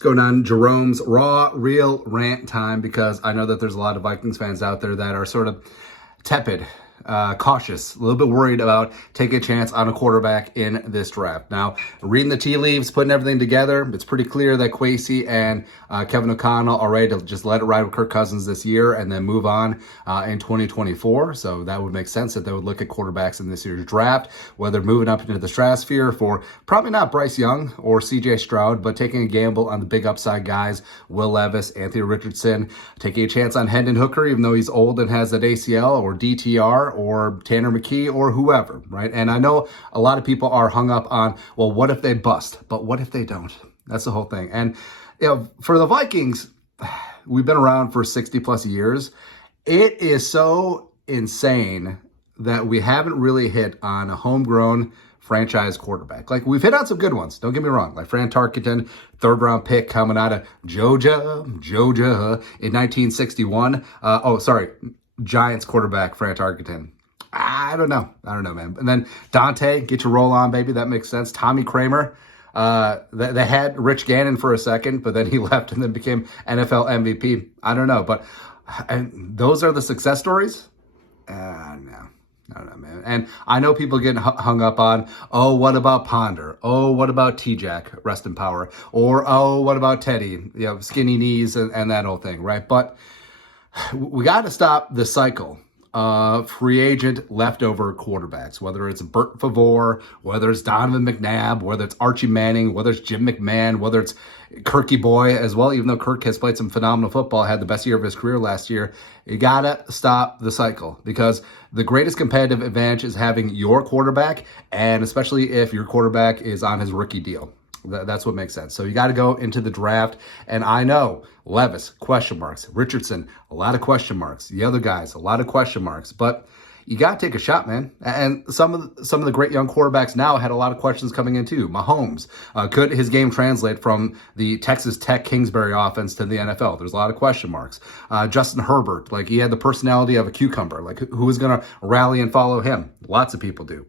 What's going on? Jerome's raw, real rant time, because I know that there's a lot of Vikings fans out there that are sort of tepid, cautious, a little bit worried about taking a chance on a quarterback in this draft. Now, reading the tea leaves, putting everything together, it's pretty clear that Kwesi and Kevin O'Connell are ready to just let it ride with Kirk Cousins this year and then move on in 2024. So that would make sense that they would look at quarterbacks in this year's draft, whether moving up into the stratosphere for probably not Bryce Young or CJ Stroud, but taking a gamble on the big upside guys, Will Levis, Anthony Richardson, taking a chance on Hendon Hooker, even though he's old and has that ACL, or DTR, or Tanner McKee, or whoever, right? And I know a lot of people are hung up on, well, what if they bust? But what if they don't? That's the whole thing. And for the Vikings, we've been around for 60 plus years. It is so insane that we haven't really hit on a homegrown franchise quarterback. Like, we've hit on some good ones, don't get me wrong, like Fran Tarkenton, third round pick coming out of Georgia in 1961. Giants quarterback Fran Tarkenton. I don't know, man. And then Dante, get your roll on, baby. That makes sense. Tommy Kramer. They had Rich Gannon for a second, but then he left and then became NFL MVP. I don't know, but those are the success stories? No. I don't know, man. And I know people get hung up on, oh, what about Ponder? Oh, what about T-Jack, rest in power? Or, oh, what about Teddy? Skinny knees and that whole thing, right? But we got to stop the cycle of free agent leftover quarterbacks, whether it's Bert Favre, whether it's Donovan McNabb, whether it's Archie Manning, whether it's Jim McMahon, whether it's Kirky Boy as well, even though Kirk has played some phenomenal football, had the best year of his career last year. You got to stop the cycle, because the greatest competitive advantage is having your quarterback, and especially if your quarterback is on his rookie deal. That's what makes sense. So you got to go into the draft. And I know Levis, question marks. Richardson, a lot of question marks. The other guys, a lot of question marks. But you got to take a shot, man. And some of the great young quarterbacks now had a lot of questions coming in too. Mahomes, could his game translate from the Texas Tech Kingsbury offense to the NFL? There's a lot of question marks. Justin Herbert, like, he had the personality of a cucumber. Like, who was going to rally and follow him? Lots of people do.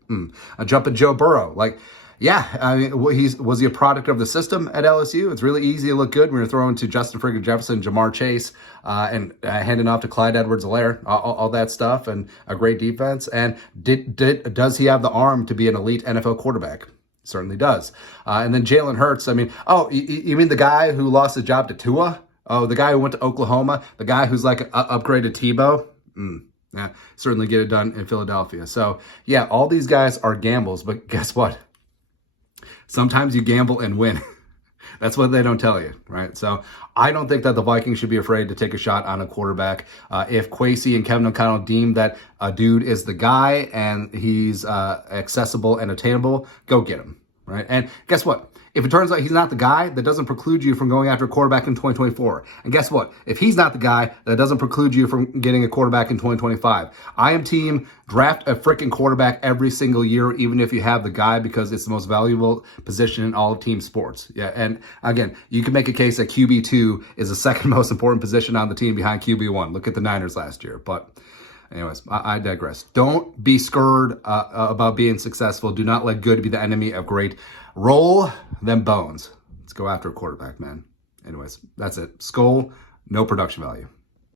Jumping Joe Burrow, like, yeah, I mean, was he a product of the system at LSU? It's really easy to look good when you're throwing to Justin friggin' Jefferson, Jamar Chase, and handing off to Clyde Edwards-Helaire, all that stuff, and a great defense. And does he have the arm to be an elite NFL quarterback? Certainly does. And then Jalen Hurts, I mean, oh, you mean the guy who lost his job to Tua? Oh, the guy who went to Oklahoma? The guy who's like upgraded Tebow? Yeah, certainly get it done in Philadelphia. So, yeah, all these guys are gambles, but guess what? Sometimes you gamble and win. That's what they don't tell you, right? So I don't think that the Vikings should be afraid to take a shot on a quarterback. If Kwesi and Kevin O'Connell deem that a dude is the guy and he's accessible and attainable, go get him, right? And guess what? If it turns out he's not the guy, that doesn't preclude you from going after a quarterback in 2024. And guess what? If he's not the guy, that doesn't preclude you from getting a quarterback in 2025. I am team draft a freaking quarterback every single year, even if you have the guy, because it's the most valuable position in all of team sports. Yeah, and again, you can make a case that QB2 is the second most important position on the team behind QB1. Look at the Niners last year. But anyways, I digress. Don't be scared about being successful. Do not let good be the enemy of great. Roll them bones. Let's go after a quarterback, man. Anyways, that's it. Skull, no production value.